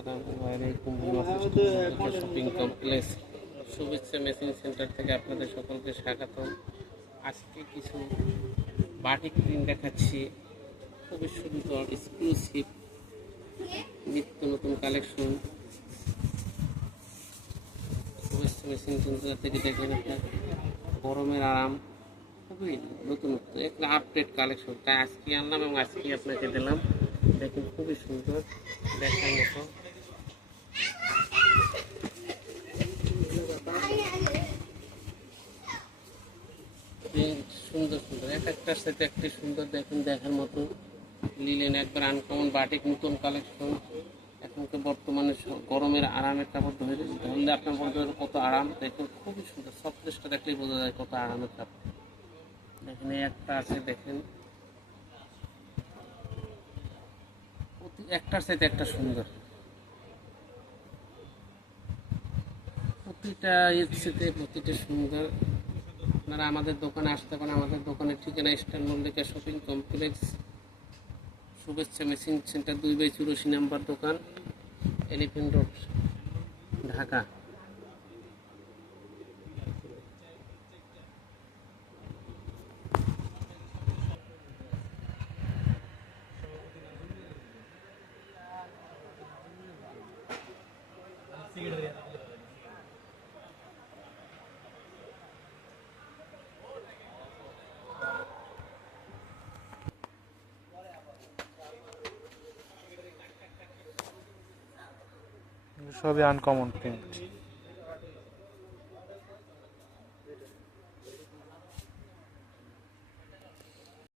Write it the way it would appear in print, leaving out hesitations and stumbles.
আসসালামু আলাইকুম shopping complex শুভেচ্ছা মেশিন সেন্টার থেকে আপনাদের সকলকে স্বাগতম। আজকে কিছু বাটিক প্রিন্ট দেখাচ্ছি, খুবই সুন্দর এক্সক্লুসিভ নিত্য নতুন কালেকশন। শুভেচ্ছা মেশিন সেন্টার থেকে দেখেন আপনার গরমের আরাম, খুবই নতুনত্ব একটা আপডেট কালেকশন, তাই আজকে আনলাম এবং আজকে আপনাকে দিলাম। দেখুন খুবই সুন্দর দেখার মতো, সুন্দর সুন্দর এক একটার সাথে একটি সুন্দর। দেখুন দেখার মতো লিলেন একবার আনকমন বাটিক নতুন কালেকশন। এখন তো বর্তমানে গরমের আরামের কাপড় ধরলে আপনার বলতে কত আরাম। দেখুন খুবই সুন্দর, সফটনেসটা দেখলেই বোঝা যায় কত আরামের কাপড়। দেখেন এই একটা আছে, দেখেন একটার সাথে একটা সুন্দর, প্রতিটা এর সাথে প্রতিটা সুন্দর। আপনারা আমাদের দোকানে আসতে পারেন। আমাদের দোকানের ঠিকানা ইস্টার্ন মল্লিকা শপিং কমপ্লেক্স, শুভেচ্ছা মেশিন সেন্টার 2/84 নম্বর দোকান, এলিফ্যান্ট রোড, ঢাকা। সবই আনকমন প্রিন্ট।